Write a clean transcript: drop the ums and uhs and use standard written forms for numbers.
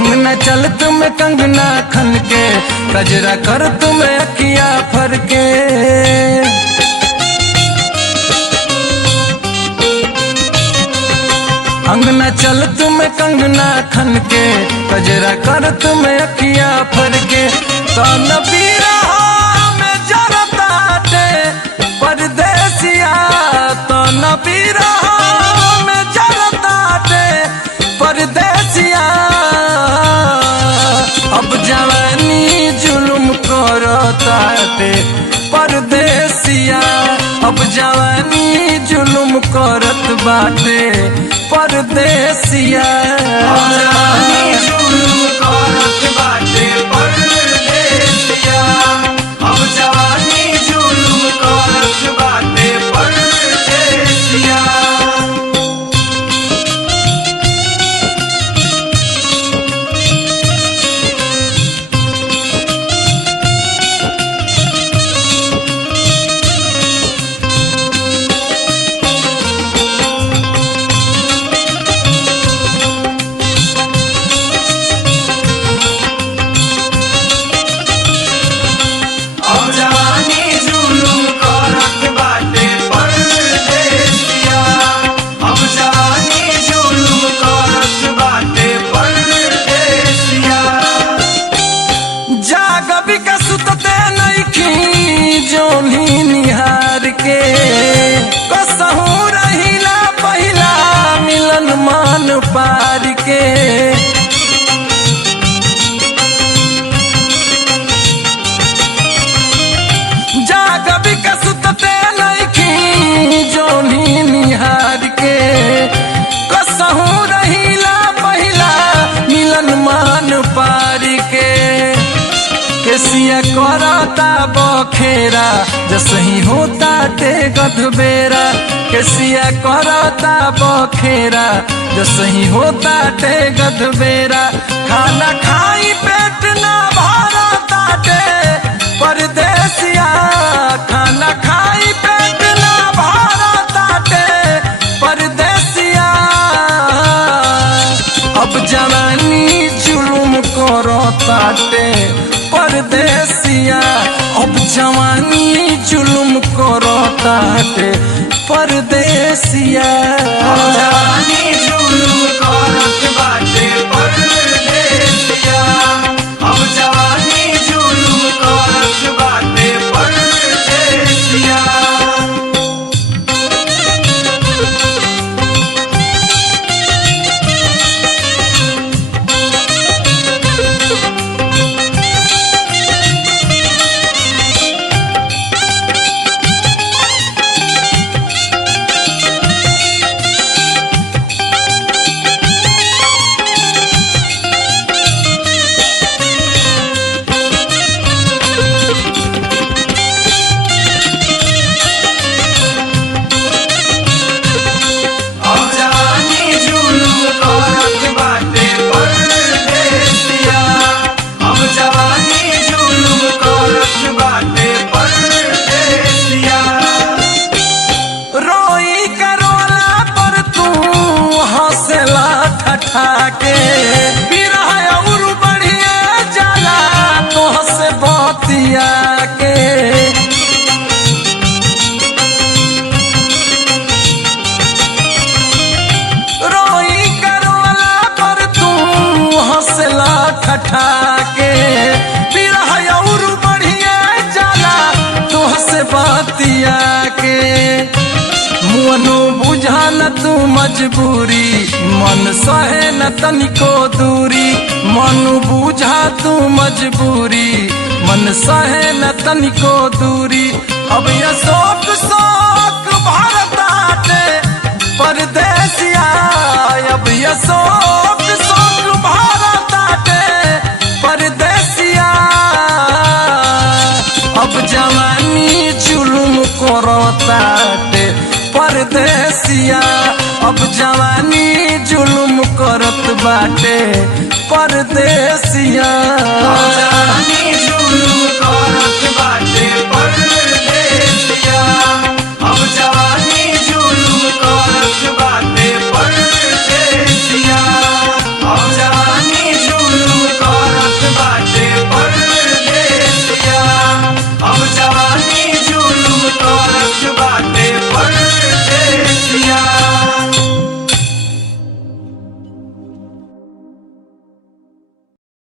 अंगना चल तुम कंगना खन के, कजरा कर तुम अखिया फर के। अंगना चल तुम कंगना खन के, कजरा कर तुम अखिया फर के। तो नबी रहा में जरताटे परदेसिया, तो नबी रहा में जरताटे परदेसिया। अब जवानी जुलुम करताटे परदेसिया, अब जवानी जुलुम करत बाटे परदेसिया। अब जवानी जुलुम करत बाटे परदेसिया, अब जवानी जुलुम करत बाटे परदेसिया। पार के जाग बिकसते नइखी जोनी निहार के, कसहू रहीला पहिला मिलन मान पार के। केसिया करता बखेरा जसही होता ते गधबेरा, केसिया करता बखेरा जसही होता ते गधबेरा। खाना खाई पेट ना भरता ते परदेसिया, खाना खाई पेट ना भरता ते परदेसिया। अब जवानी जुलुम करता ते परदेसिया, अब जवानी जुलुम करता ते परदेसिया। अब जवानी जुलुम करत बाटे परदेसिया, अब जवानी जुलुम करत बाटे परदेसिया। के बिरह और बढ़िया जाला तोह से बतिया के। रोई करवला पर तू हंसला ठठा के, बिरह और बढ़िया जाला तोह से बतिया के। मुअनो बुझा न तू मजबूरी, मन सहे न तनिको दूरी। मन बुझा तू मजबूरी, मन सहे न तनिको दूरी। अब ये शोक शोक भरताटे परदेसिया, अब ये शोक शोक भरताटे परदेसिया। अब जवानी जुलुम करताटे परदेसिया, अब जवानी जुलुम करत बाटे परदेसिया। अब जवानी जुलुम